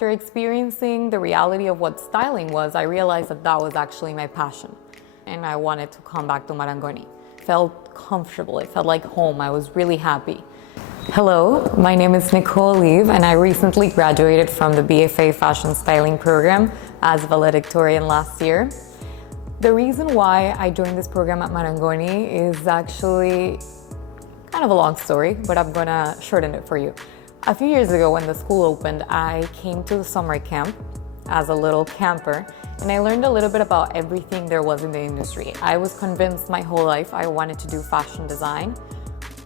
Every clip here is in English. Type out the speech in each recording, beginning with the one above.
after experiencing the reality of what styling was, I realized that that was actually my passion. And I wanted to come back to Marangoni. It felt comfortable, it felt like home, I was really happy. Hello, my name is Nicole Leave, and I recently graduated from the BFA Fashion Styling program as valedictorian last year. The reason why I joined this program at Marangoni is actually kind of a long story, but I'm gonna shorten it for you. A few years ago when the school opened, I came to the summer camp as a little camper, and I learned a little bit about everything there was in the industry. I was convinced my whole life I wanted to do fashion design,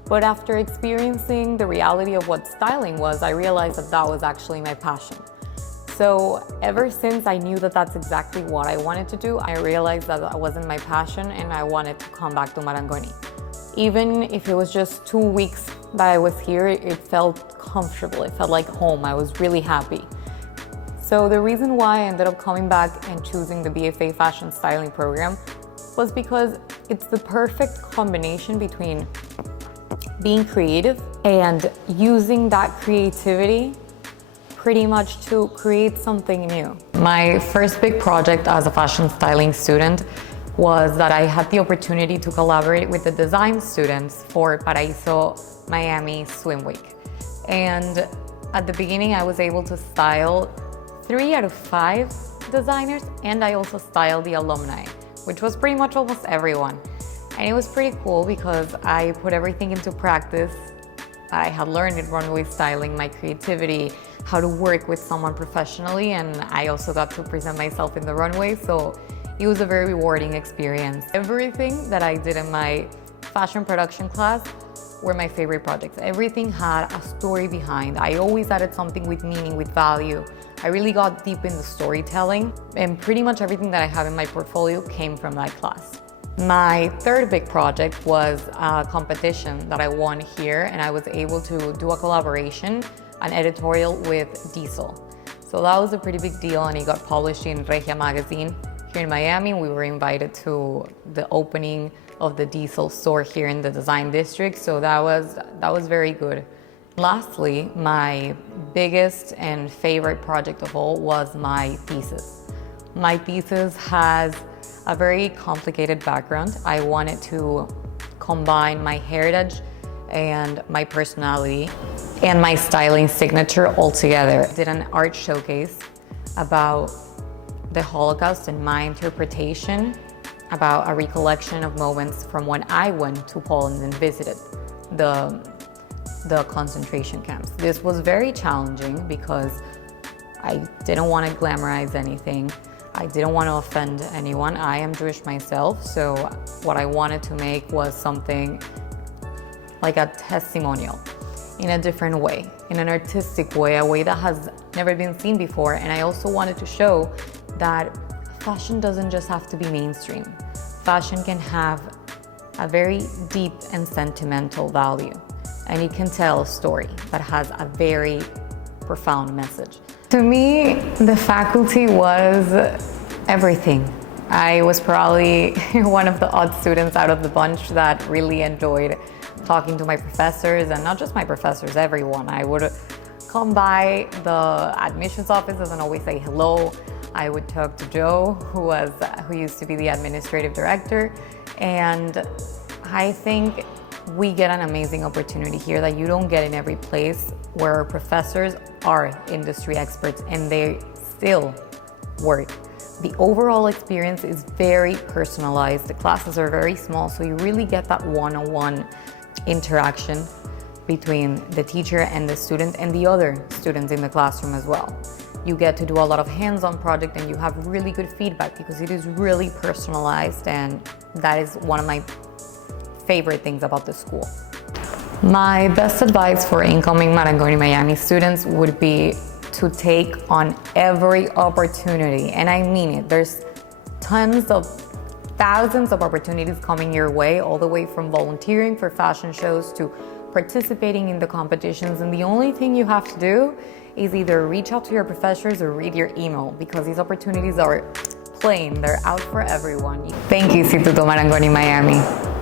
but after experiencing the reality of what styling was, I realized that that was actually my passion. So ever since I knew that that's exactly what I wanted to do, I realized that that wasn't my passion and I wanted to come back to Marangoni. Even if it was just 2 weeks that I was here, it felt comfortable, it felt like home, I was really happy. So the reason why I ended up coming back and choosing the BFA Fashion Styling program was because it's the perfect combination between being creative and using that creativity pretty much to create something new. My first big project as a fashion styling student was that I had the opportunity to collaborate with the design students for Paraíso Miami Swim Week. And at the beginning, I was able to style 3 out of 5 designers, and I also styled the alumni, which was pretty much almost everyone. And it was pretty cool because I put everything into practice. I had learned in runway styling, my creativity, how to work with someone professionally, and I also got to present myself in the runway, so it was a very rewarding experience. Everything that I did in my fashion production class were my favorite projects. Everything had a story behind. I always added something with meaning, with value. I really got deep in the storytelling, and pretty much everything that I have in my portfolio came from that class. My third big project was a competition that I won here, and I was able to do a collaboration, an editorial with Diesel. So that was a pretty big deal, and it got published in Regia magazine here in Miami. We were invited to the opening of the Diesel store here in the design district, so that was very good. Lastly, my biggest and favorite project of all was my thesis. My thesis has a very complicated background. I wanted to combine my heritage and my personality and my styling signature all together. I did an art showcase about the Holocaust and my interpretation, about a recollection of moments from when I went to Poland and visited the concentration camps. This was very challenging because I didn't want to glamorize anything. I didn't want to offend anyone. I am Jewish myself, so what I wanted to make was something like a testimonial in a different way, in an artistic way, a way that has never been seen before. And I also wanted to show that fashion doesn't just have to be mainstream. Fashion can have a very deep and sentimental value, and it can tell a story that has a very profound message. To me, the faculty was everything. I was probably one of the odd students out of the bunch that really enjoyed talking to my professors, and not just my professors, everyone. I would come by the admissions offices and always say hello. I would talk to Joe, who used to be the administrative director, and I think we get an amazing opportunity here that you don't get in every place, where our professors are industry experts and they still work. The overall experience is very personalized. The classes are very small, so you really get that one-on-one interaction between the teacher and the student and the other students in the classroom as well. You get to do a lot of hands-on project, and you have really good feedback because it is really personalized, and that is one of my favorite things about the school. My best advice for incoming Marangoni Miami students would be to take on every opportunity, and I mean it. There's thousands of opportunities coming your way, all the way from volunteering for fashion shows to participating in the competitions, and the only thing you have to do is either reach out to your professors or read your email, because these opportunities are plain, they're out for everyone. Thank you, Istituto Marangoni Miami.